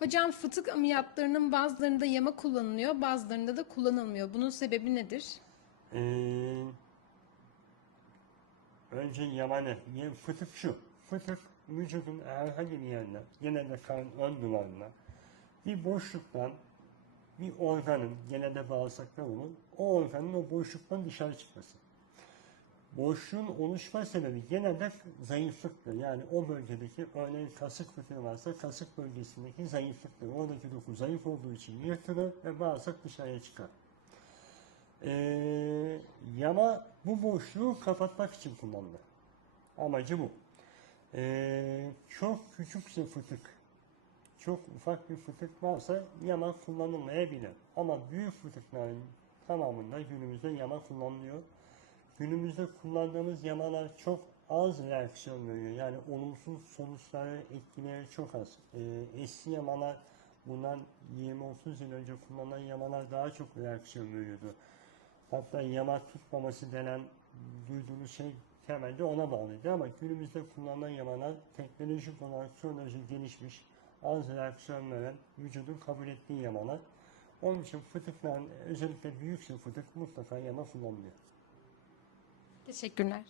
Hocam fıtık ameliyatlarının bazılarında yama kullanılıyor, bazılarında da kullanılmıyor. Bunun sebebi nedir? Ee, önce yamanı, ye- fıtık şu. Fıtık vücudun herhangi bir yerine, genelde karın ön duvarına bir boşluktan bir organın, genelde bağırsakta olur, o organın o boşluktan dışarı çıkması. Boşluğun oluşma sebebi genelde zayıflıktır. Yani o bölgedeki örneğin kasık fıtığı varsa kasık bölgesindeki zayıflıktır. Oradaki doku zayıf olduğu için yırtılır ve bağırsak dışarıya çıkar. Ee, yama bu boşluğu kapatmak için kullanılır. Amacı bu. Ee, çok küçükse fıtık, çok ufak bir fıtık varsa yama kullanılmayabilir. Ama büyük fıtıkların tamamında günümüzde yama kullanılıyor. Günümüzde kullandığımız yamalar çok az reaksiyon veriyor. Yani olumsuz sonuçları, etkileri çok az. Ee, eski yamalar bundan 20-30 yıl önce kullanılan yamalar daha çok reaksiyon veriyordu. Hatta yama tutmaması denen duyduğunuz şey temelde ona bağlıydı ama günümüzde kullanılan yamalar teknolojik olarak son derece gelişmiş, az reaksiyon veren, vücudun kabul ettiği yamalar. Onun için fıtıkların özellikle büyükse fıtık mutlaka yama kullanılıyor. Teşekkürler.